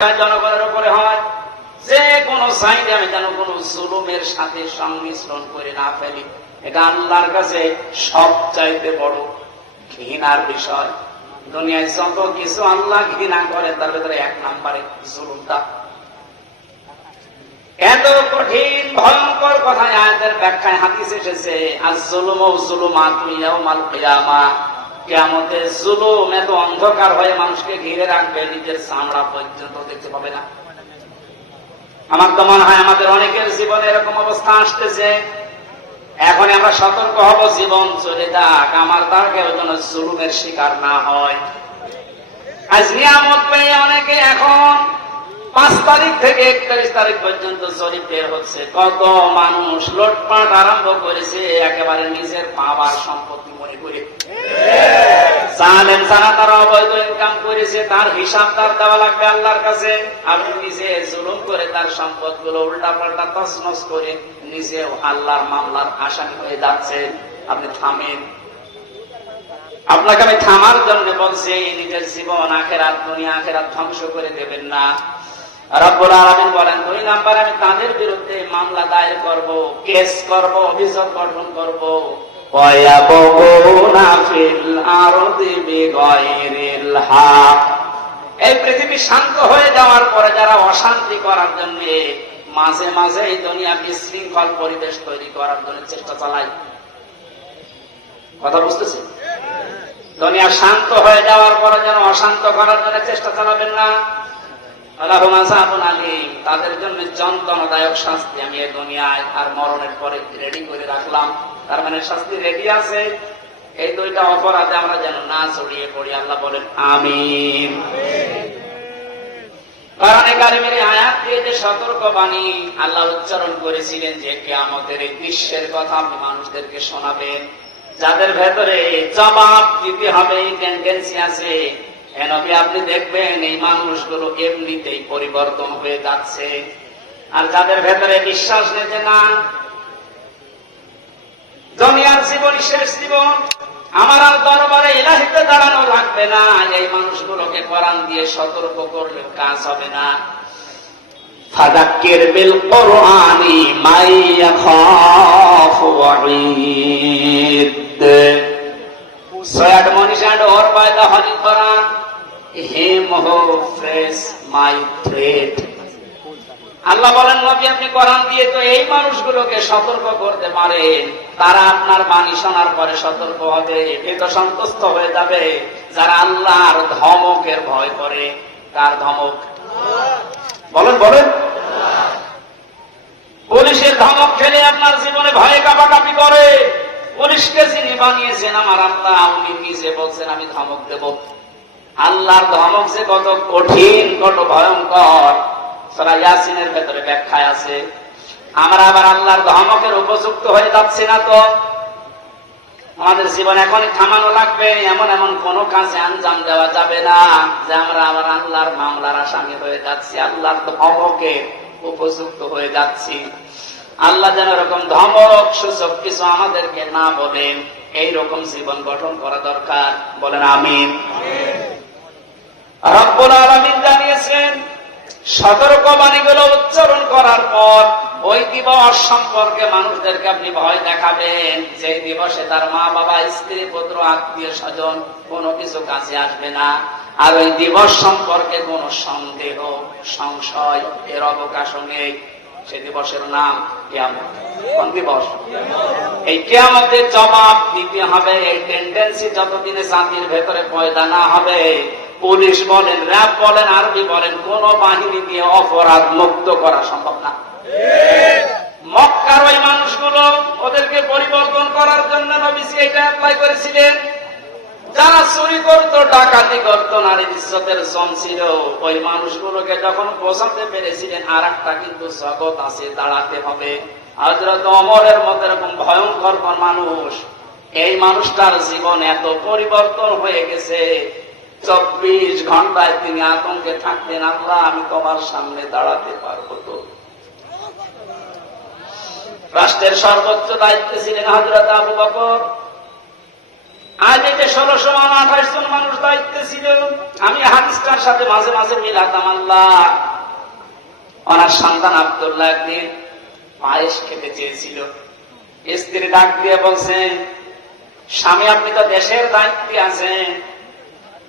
জনগণের উপরে হয়, যে কোনো সাইডে আমি যেন কোন জুলুমের সাথে সংমিশ্রণ করে না ফেলি। এটা আল্লাহর কাছে সবচাইতে বড় ঘৃণার বিষয়। দুনিয়ায় যত কিছু আল্লাহ ঘৃণা করে, তার ভেতরে এক নম্বরে জুলুমটা। এত কঠিন, ভয়ঙ্কর কথা আয়াতের ব্যাখ্যায় হাদিস এসেছে আর জুলুম ও জুলুমাত ইয়াউমাল কিয়ামা। কিয়ামতে জুলুম এত অন্ধকার হয়ে মানুষকে ঘিরে রাখবে, নিজের চামড়া পর্যন্ত দেখতে পাবে না। আমার তো মনে হয় আমাদের অনেকের জীবনে এরকম অবস্থা আসতেছে। এখন আমরা সতর্ক হব, জীবন চলে যাক। আমার তার কেউ যেন জুলুমের শিকার না হয়। আজ নিয়ামত পেয়ে অনেকে এখন পাঁচ তারিখ থেকে একত্রিশ তারিখ পর্যন্ত জরিপ বের হচ্ছে। কত মানুষ লোটপাট আরম্ভ করেছে, একেবারে নিজের বাবার সম্পত্তি মনে করে। জানেন সারা তারা অবৈধ ইনকাম করেছে, তার হিসাব তার দেওয়া লাগবে আল্লাহর কাছে। আপনি নিজে জুলুম করে তার সম্পদগুলো উল্টা পাল্টা তসনস করে নিজেও আল্লাহর মামলার আসামি হয়ে যাচ্ছেন আপনি থামেন। আপনাকে আমি থামার জন্য বলছি নিজের জীবন আখেরাত, দুনিয়া আখেরাত ধ্বংস করে দেবেন না। রব্বুল আলামিন বলেন, দুই নাম্বার আমি বিরুদ্ধে মামলা দায়ের করব, কেস করব, অভিযোগ গঠন করব। এই পৃথিবী শান্ত হয়ে যাওয়ার পরে যারা অশান্তি করার জন্য মাঝে মাঝে এই দুনিয়া বিশৃঙ্খল পরিবেশ তৈরি করার জন্য চেষ্টা চালায়। কথা বুঝতেছি? দুনিয়া শান্ত হয়ে যাওয়ার পরে যেন অশান্ত করার জন্য চেষ্টা চালাবেন না তাদের জন্য যন্ত্রণাদায়ক শাস্তি আমি দুনিয়ায় আর মরণের পরে রেডি করে রাখলাম। তার মানে শাস্তি রেডি আছে। এই দুইটা অপরাধে আমরা যেন না ছড়িয়ে পড়ি, আল্লাহ বলেন উচ্চারণ করেছিলেন যে এই দৃশ্যের কথা আপনি মানুষদেরকে শোনাবেন। যাদের ভেতরে জবাব দিতে হবে আছে। এনবি আপনি দেখবেন এই মানুষগুলো এমনিতেই পরিবর্তন হয়ে যাচ্ছে। আর যাদের ভেতরে বিশ্বাস নিতে না, দুনিয়ার জীবন শেষ জীবন, আমার আর দরবারে এলাহিতে দাঁড়ানো লাগবে না। এই মানুষগুলোকে কোরআন দিয়ে সতর্ক করলে কাজ হবে না। ফাদাক্কির বিল কোরআনি মাই ইয়াখাফু ওয়াঈদ। So admonition or by the Holy আল্লাহ বলেন, নবী, আপনি কোরআন দিয়ে তো এই মানুষগুলোকে সতর্ক করতে পারেন। তারা আপনার বাণী শোনার পরে সতর্ক হবে, এ তো সন্তুষ্ট হয়ে যাবে। যারা আল্লাহর ধমকের ভয় করে, কার ধমক? বলেন বলেন। পুলিশের ধমক খেলে আপনার জীবনে ভয়ে কাপাকাপি করে। পুলিশকে যিনি বানিয়েছেন, আমার আল্লাহ উনি নিজে বলছেন, আমি ধমক দেব। আল্লাহর ধমক যে কত কঠিন, কত ভয়ঙ্কর। সারা ইয়াসিনের ভেতরে ব্যাখ্যায় আছে, আমরা আবার আল্লাহর ধমকের উপযুক্ত হয়ে যাচ্ছি না তো? আমাদের জীবন এখনই থামানো লাগবে, এমন এমন কোন কাজে আঞ্জাম দেওয়া যাবে না যে আমরা আবার আল্লাহর মামলার আসামি হয়ে যাচ্ছি, আল্লাহর ধমকে উপযুক্ত হয়ে যাচ্ছি। আল্লাহ যেন এরকম ধমক সূচক কিছু আমাদেরকে না বলেন এই রকম জীবন গঠন করা দরকার। বলেন আমিন। রব্বুল আলামিন জানিয়েছেন সতর্কবাণী গুলো উচ্চারণ করার পর ওই দিবস সম্পর্কে মানুষদেরকে আপনি ভয় দেখাবেন। যে দিবসে তার মা, বাবা, স্ত্রী, পুত্র, আত্মীয়, স্বজন কোনো কিছু কাছে আসবে না। আর ওই দিবস সম্পর্কে কোনো সন্দেহ, সংশয়, এর অবকাশ নেই। সে দিবসের নাম কেয়ামত। কোন দিবস? এই কেয়ামতের জবাব দিতে হবে, এই টেন্ডেন্সি যতদিনে জাতির ভেতরে পয়দা না হবে, পুলিশ বলেন র্যাব বলেন, আরবি বলেন, কোন বাহিনী দিয়ে অপরাধ মুক্ত করা সম্ভব না। মক্কার ওই মানুষগুলো ওদেরকে পরিবর্তন করার জন্য নবীজি এটা অ্যাপ্লাই করেছিলেন। যারা চুরি করতো, ডাকাতি করতো নারী ইজ্জতের জম ছিল, ওই মানুষগুলোকে যখন বোঝাতে পেরেছিলেন আর একটা কিন্তু জগৎ আছে, দাঁড়াতে হবে। হজরত অমরের মতো এরকম ভয়ঙ্কর মানুষ, এই মানুষটার জীবন এত পরিবর্তন হয়ে গেছে। চব্বিশ ঘন্টায় তিনি আতঙ্কে থাকতেন, আল্লাহ, আমি তোমার সামনে দাঁড়াতে পারব তো। রাষ্ট্রের সর্বোচ্চ দায়িত্বে ছিলেন হজরত আবু বকর। আজ ষোলোশো মান আঠাশ জন মানুষ দায়িত্বে আমি হাদিসটার সাথে মাঝে মাঝে মিলাতাম, আল্লাহ। ওনার সন্তান আব্দুল্লাহ একদিন পায়েস খেতে চেয়েছিল। স্ত্রী ডাক দিয়ে বলছেন স্বামী, আপনি তো দেশের দায়িত্বে আছেন।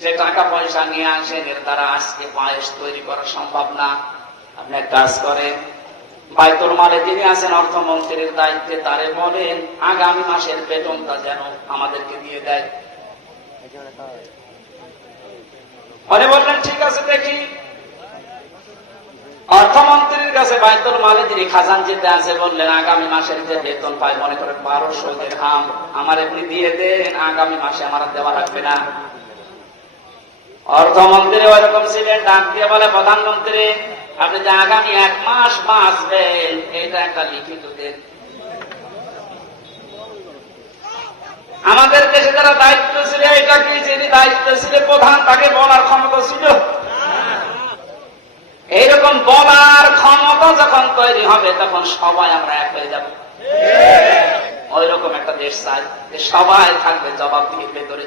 যে টাকা পয়সা নিয়ে আসেন, এর দ্বারা আজকে পায়েস তৈরি করা সম্ভব না। আপনি এক কাজ করেন বাইতুল মালে যিনি আছেন অর্থমন্ত্রীর দায়িত্বে, তারে বলেন, আগামী মাসের বেতনটা যেন আমাদেরকে দিয়ে দেয়। পরে বললেন, ঠিক আছে, দেখি। অর্থমন্ত্রীর কাছে বাইতুল মালে যিনি খাজানজিতে আছে, বললেন, আগামী মাসের যে বেতন পাই, মনে করেন বারোশো হাম, আমার এমনি দিয়ে দেন, আগামী মাসে আমার দেওয়া লাগবে না। অর্থমন্ত্রী ওইরকম ছিলেন, ডাক দিয়ে বলে, প্রধানমন্ত্রী আপনি যে আগামী এক মাস বাঁচবেন, এটা একটা লিখিত দেন। আমাদের দেশে যারা দায়িত্ব ছিল, এটা কি যিনি দায়িত্ব ছিল, প্রধান তাকে বলার ক্ষমতা ছিল? এইরকম বলার ক্ষমতা যখন তৈরি হবে, তখন সবাই আমরা এক হয়ে যাব। ওই রকম একটা দেশ চাই, যে সবাই থাকবে জবাব দিয়ে ভেতরে।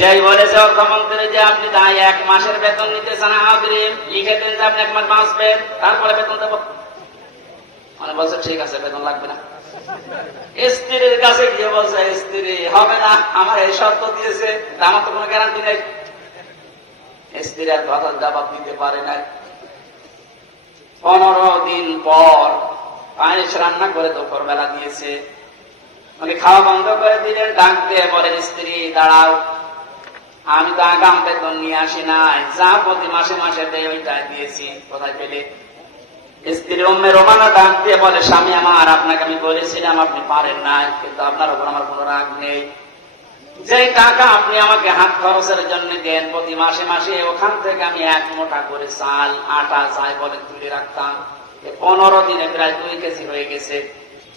যাই বলেছে অর্থমন্ত্রী যে আপনি তাই এক মাসের বেতন নিতে চান আগ্রিম লিখে দেন যে আপনি এক মাস বাঁচবেন তারপরে বেতন দেবো। মানে বলছে, ঠিক আছে, বেতন লাগবে না। স্ত্রীর কাছে গিয়ে বলছে, স্ত্রী, হবে না, আমার এই শর্ত দিয়েছে আমার তো কোনো গ্যারান্টি নেই। স্ত্রী আর কথা জবাব দিতে পারে না পনেরো দিন পর পায়েস রান্না করে দুপুর বেলা দিয়েছে। উনি খাওয়া বন্ধ করে দিলেন, ডাক দিয়ে বলেন, স্ত্রী, দাঁড়াও। আমি তো আগাম বেতন নিয়ে আসি নাই। যা প্রতি মাসে মাসে দেয় ওইটাই দিয়েছি। কোথায় পেলে? স্ত্রী অম্মে রোমানা ডাক দিয়ে বলে, স্বামী আমার, আপনাকে আমি বলেছিলাম, আপনি পারেন নাই, কিন্তু আপনার উপর আমার কোনো রাগ নেই। যে টাকা আপনি আমাকে হাত খরচের জন্য দেন, প্রতি মাসে মাসে ওখান থেকে আমি এক মোটা করে চাল, আটা চাই বলে তুলে রাখতাম। পনেরো দিনে প্রায় দুই কেজি হয়ে গেছে।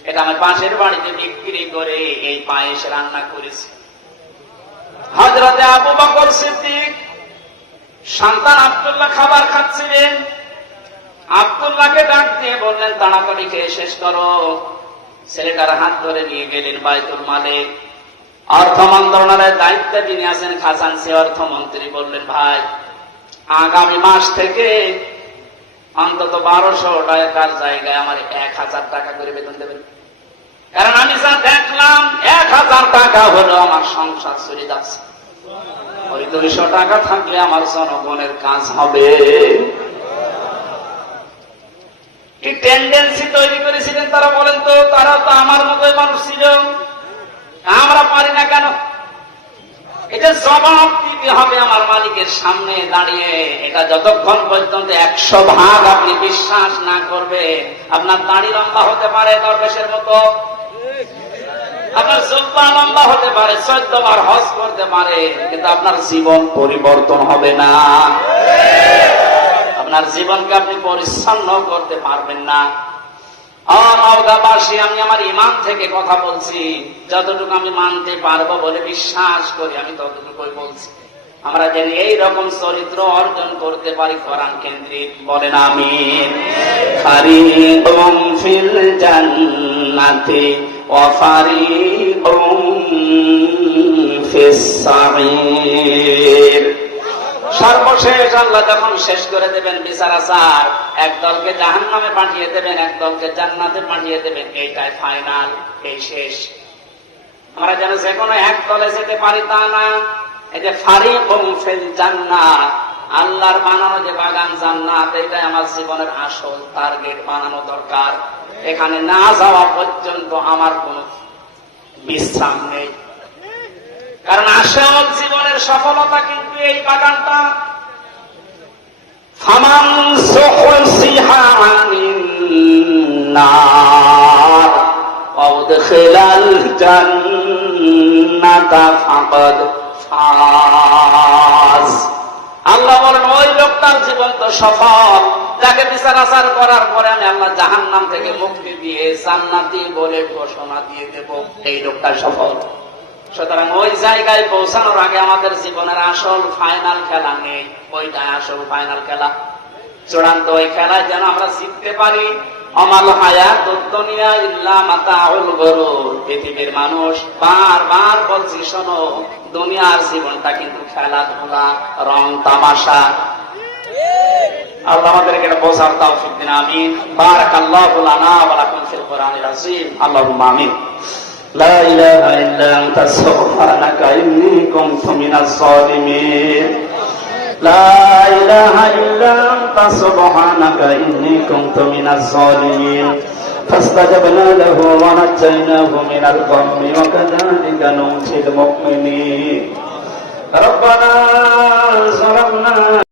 এটা আমি পাশের বাড়িতে বিক্রি করে এই পায়েস রান্না করেছি। সিদ্দিক, সন্তান আব্দুল্লাহ খাবার খাচ্ছিলেন। আব্দুল্লাহকে ডাক দিয়ে বললেন, তাড়াতাড়ি খেয়ে শেষ করো। ছেলেটার হাত ধরে নিয়ে গেলেন বাইতুল মালিক অর্থ মন্ত্রণালয়ের দায়িত্বে যিনি আছেন সে অর্থমন্ত্রী। বললেন, ভাই, আগামী মাস থেকে অন্তত বারোশো টাকার জায়গায় আমার এক হাজার টাকা করে বেতন দেবেন। কারণ আমি যা দেখলাম, এক হাজার টাকা হলো আমার সংসার চলে যাচ্ছে। ওই দুইশো টাকা থাকলে আমার জনগণের কাজ হবে। টেন্ডেন্সি তৈরি করেছিলেন তারা বলেন তো? তারা তো আমার মতোই মানুষ ছিল। আমরা পারি না কেন? এটা জবাব দিতে হবে আমার মালিকের সামনে দাঁড়িয়ে। এটা যতক্ষণ পর্যন্ত একশো ভাগ আপনি বিশ্বাস না করবে আপনার দাড়ি লম্বা হতে পারে দরবেশের মতো। আপনার জব্বা লম্বা হতে পারে, চোদ্দ বার হজ করতে পারে, কিন্তু আপনার জীবন পরিবর্তন হবে না। আপনার জীবনকে আপনি পরিচ্ছন্ন করতে পারবেন না। আমি আমার ইমান থেকে কথা বলছি। যতটুকু আমি মানতে পারব বলে বিশ্বাস করি, আমি ততটুকুই বলছি। আমরা যেন এই রকম চরিত্র অর্জন করতে পারি কোরআন কেন্দ্রিক। বলেন আমি সর্বশেষ আল্লাহ যখন শেষ করে দেবেন বিচার আচার এক দলকে জাহান নামে পাঠিয়ে দেবেন এক দলকে জান্নাতে পাঠিয়ে দেবেন, এইটাই ফাইনাল, এই শেষ। আমরা যেন যে কোনো এক দলে যেতে পারি তা না, এই যে ফারি ফেল আল্লাহর বানানো যে বাগান জান্নাত, এটাই আমার জীবনের আসল টার্গেট বানানো দরকার। এখানে না যাওয়া পর্যন্ত আমার কোনো বিশ্রাম নেই। কারণ আসল জীবনের সফলতা কিন্তু এই বাগানটা। আল্লাহ বলেন, ওই লোকটার জীবন তো সফল যাকে বিচার করার পরে আমি আল্লাহ জাহান্নাম থেকে মুক্তি দিয়ে জান্নাতি বলে ঘোষণা দিয়ে দেব, এই লোকটা সফল। সুতরাং ওই জায়গায় পৌঁছানোর আগে আমাদের জীবনের আসল ফাইনাল খেলা নেই। ওইটা আসল ফাইনাল খেলা। চূড়ান্ত ওই খেলায় যেন আমরা জিততে পারি, অমাল হায়াত দুনিয়া ইল্লা মাতাউল গরুর। পৃথিবীর মানুষ বারবার বলছি, শোনো, দুনিয়ার জীবনটা কিন্তু খেলাধুলা, রং তামাশা আল্লাহ আমাদেরকে এটা বোঝার তৌফিক দিন আমিন বারাকাল্লাহু লানা ওয়া লাকুম ফিল কোরআনিল আযীম আল্লাহুম্মা আমিন لا إله إلا أنت سبحانك إني كنت من الظالمين لا إله إلا أنت سبحانك إني كنت من الظالمين فاستجبنا له ونجيناه من الغم وكذلك ننجي المؤمنين ربنا ظلمنا